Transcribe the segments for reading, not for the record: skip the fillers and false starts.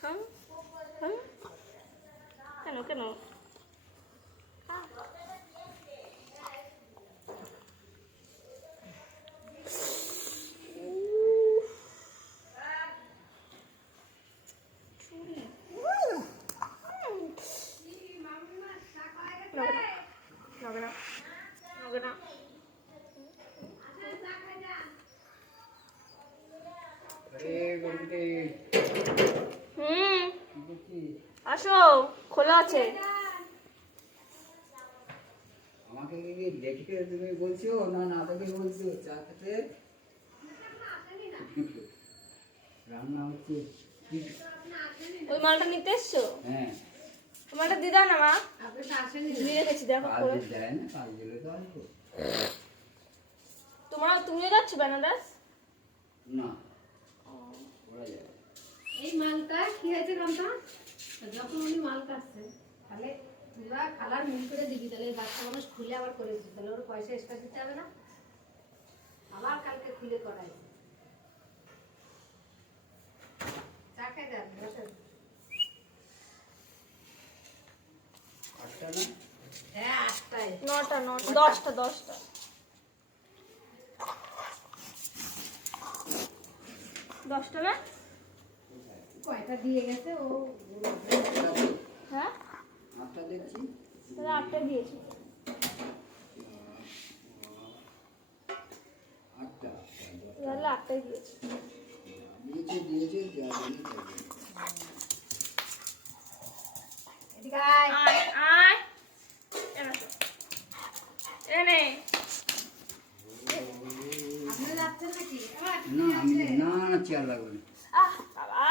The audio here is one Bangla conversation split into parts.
হ্যাঁ হ্যাঁ কেন কেন আসো খোলা আছে। আমাকে কি দেখে তুমি বলছো না না দেখে বলছো চা খেতে রান্না হচ্ছে? ওই মালটা নিতে এসছো? হ্যাঁ ওই মালটা দিয়ে দাও না মা, দিয়ে রেখেছি দেখো করে। কাজ যায় না, কাজ দিলে তো আসবো। তুমিও যাচ্ছ বেনারস? না ওরা যাবে। এই মালটা কি হয়েছে জানতো? যখন উনি মাল কাটছে তাহলে পুরা কালার মিল করে দিবি, তাহলে বাচ্চা মানুষ খুলে আবার করে দিচ্ছি, তাহলে ওর পয়সা এক্সট্রা দিতে হবে না। আবার কালকে খুলে করাই চা খাই যাবে বসেন। 8টা না? হ্যাঁ 8টায় 9টা 10টা 10টা না? কয়টা দিয়ে গেছে ও? হ্যাঁ 8টা দেখছি। তাহলে 8টা দিয়েছি। 8টা তাহলে 8টাই দিয়েছি। দিয়েছে জানি যাবে। এদিকে আয়। আয় আয় এনে আপনি যাচ্ছেন নাকি? না আমি না না চেয়ার লাগবে না। বাবা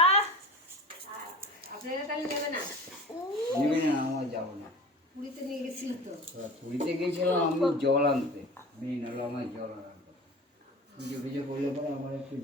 আপনারা তাহলে নেবে না? নেবে না, আমার যাবো না। পুরীতে নিয়ে গেছিল তো। পুরীতে গেছিলাম আমি জল আনতে, মেন হলো আমার জল আনতে। পুজো করলে পরে আমার একটু